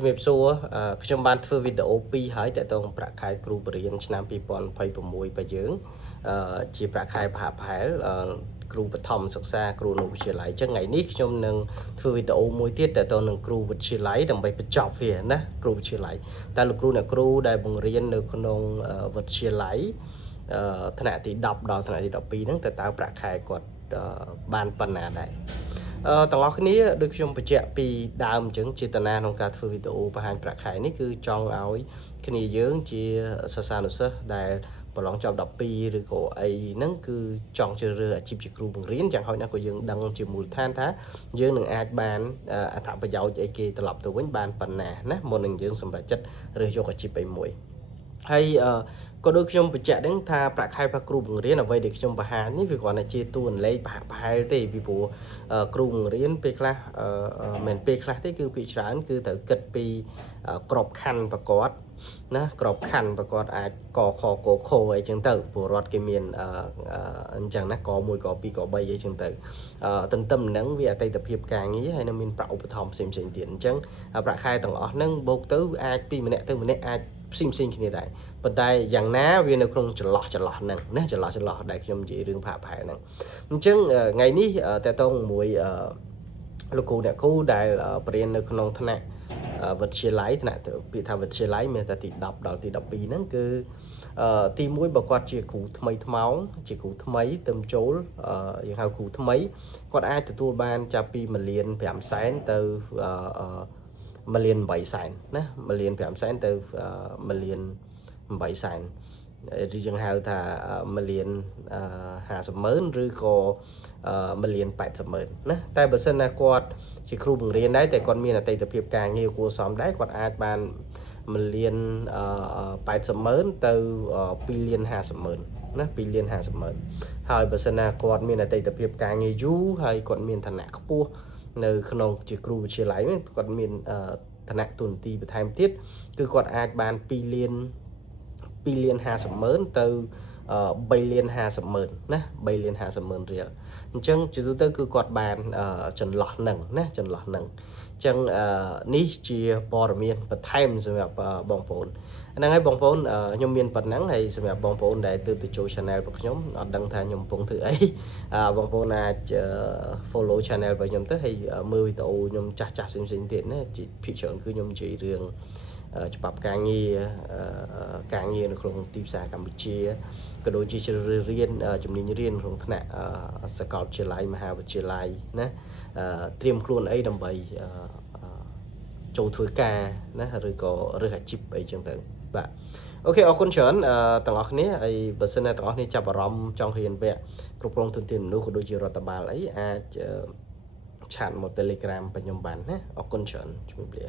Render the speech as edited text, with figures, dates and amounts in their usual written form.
ជំរាបសួរខ្ញុំបានធ្វើវីដេអូ2ហើយតើតើប្រាក់ខែគ្រូបរិញ្ញាបត្រឆ្នាំ2026របស់យើងជាប្រាក់ខែប្រហាក់ប្រហែលគ្រូបឋមសិក្សាគ្រូនៅវិទ្យាល័យអញ្ចឹងថ្ងៃនេះខ្ញុំនឹងធ្វើវីដេអូមួយទៀតតើតើនឹងគ្រូវិទ្យាល័យដើម្បីបញ្ចប់វាណាគ្រូវិទ្យាល័យតើលោកគ្រូអ្នកគ្រូដែលបង្រៀននៅក្នុងវិទ្យាល័យថ្នាក់ទី10ដល់ថ្នាក់ទី12ហ្នឹងតើប្រាក់ខែគាត់បានប៉ុណ្ណាដែរទាំងអស់គ្នាដូចខ្ញុំបញ្ជាក់ពីដើមអញ្ចឹងចេតនាក្នុងការធ្វើវីដេអូបង្ហាញប្រាក់ខែនេះគឺចង់ឲ្យគ្នាយើងជាសិស្សានុសិស្សដែលប្រឡងចប់12ឬក៏អីហ្នឹងគឺចង់ជ្រើសរើសអាជីពជាគ្រូបង្រៀនយ៉ាងហោចណាស់ក៏យើងដឹងជាមូលដ្ឋានថាយើងនឹងអាចបានអត្ថប្រយោជន៍អីគេត្រឡប់ទៅវិញបានប៉ុណ្ណាណាមុននឹងយើងសម្រេចចិត្តរើសយកអាជីពអីមួយហើយក៏ដូចខ្ញុំបញ្ជាក់ហ្នឹងថាប្រាក់ខែរបស់គ្រូបង្រៀនអ្វីដែលខ្ញុំបង្ហាញនេះវាគ្រាន់តែជាតួលេខប្រហែលទេពីព្រោះគ្រូបង្រៀនពេលខ្លះមិនពេលខ្លះទេគឺពីច្រើនគឺត្រូវគិតពីក្របខ័ណ្ឌប្រកបណាក្របខ័ណ្ឌប្រកបអាចកខកខអីចឹងទៅពលរដ្ឋគេមានអញ្ចឹងណាក1ក2ក3អីចឹងទៅទន្ទឹមនឹងវាអតីតភាពការងារហើយនៅមានប្រាក់ឧបត្ថម្ភផ្សេងទៀតអញ្ចឹងប្រាក់ខែទាំងអស់ហ្នឹងបូកទៅអាចពីម្នាក់ទៅម្នាក់អាចផ្សេងគ្នាដែរប៉ុន្តែយ៉ាងណាវានៅក្នុងចន្លោះហ្នឹងណាចន្លោះដែលខ្ញុំនិយាយរឿងផាកផែហ្នឹងអញ្ចឹងថ្ងៃនេះតើតើមួយលោកគ្រូអ្នកគ្រូដែលបរៀននៅក្នុងថ្នាក់វិទ្យាល័យថ្នាក់ពាក្យថាវិទ្យាល័យមានតែទី10ដល់ទី12ហ្នឹងគឺទី1បើគាត់ជាគ្រូថ្មីថ្មោងជាគ្រូថ្មីទៅចូលយើងហៅគ្រូថ្មីគាត់អាចទទួលបានចាប់ពី1,500,000ទៅ1,800,000ណា1,500,000ទៅ1,800,000ឬយើងហៅថា1,50,000ឬក៏1,80,000ណាតែបើសិនណាគាត់ជាគ្រូបង្រៀនដែរតែគាត់មានអតីតភាពការងារគួរសមដែរគាត់អាចបាន1,80,000ទៅ2,50,000ណា2,50,000ហើយបើសិនណាគាត់មានអតីតភាពការងារយូរហើយគាត់មានឋានៈខ្ពស់នៅក្នុងជាគ្រូវិទ្យាល័យគាត់មានឋានៈទូនាទីបន្ថែមទៀតគឺគាត់អាចបាន2,50,000ទៅ3,50,000ណា3,50,000រៀលអញ្ចឹងជាទូទៅគឺគាត់បានចន្លោះហ្នឹងណាចន្លោះហ្នឹងអញ្ចឹងនេះជាព័ត៌មានបន្ថែមសម្រាប់បងប្អូនហ្នឹងហើយបងប្អូនខ្ញុំមានប៉ុណ្ណឹងហើយសម្រាប់បងប្អូនដែលទើបទៅចូល channel របស់ខ្ញុំអត់ដឹងថាខ្ញុំកំពុងធ្វើអីបងប្អូនអាច follow channel របស់ខ្ញុំទៅហើយមើលវីដេអូខ្ញុំចាស់ផ្សេងទៀតណាភាគច្រើនគឺខ្ញុំនិយាយរឿងច្បាប់ការងារនៅក្នុងទីផ្សារកម្ពុជាក៏ដូចជាជ្រើសរើសរៀនជំនាញរៀនក្នុងថ្នាក់សាកលវិទ្យាល័យមហាវិទ្យាល័យណាត្រៀមខ្លួនអីដើម្បីចូលធ្វើការណាឬក៏រើសអាជីពអីចឹងទៅបាទអូខេអរគុណច្រើនទាំងអស់គ្នាហើយបើសិនណាទាំងអស់គ្នាចាប់អារម្មណ៍ចង់រៀនវគ្គគ្រប់គ្រងធនធានមនុស្សក៏ដូចជារដ្ឋបាលអីអាចឆាតមក Telegram របស់ខ្ញុំបានណាអរគុណច្រើនជំរាបលា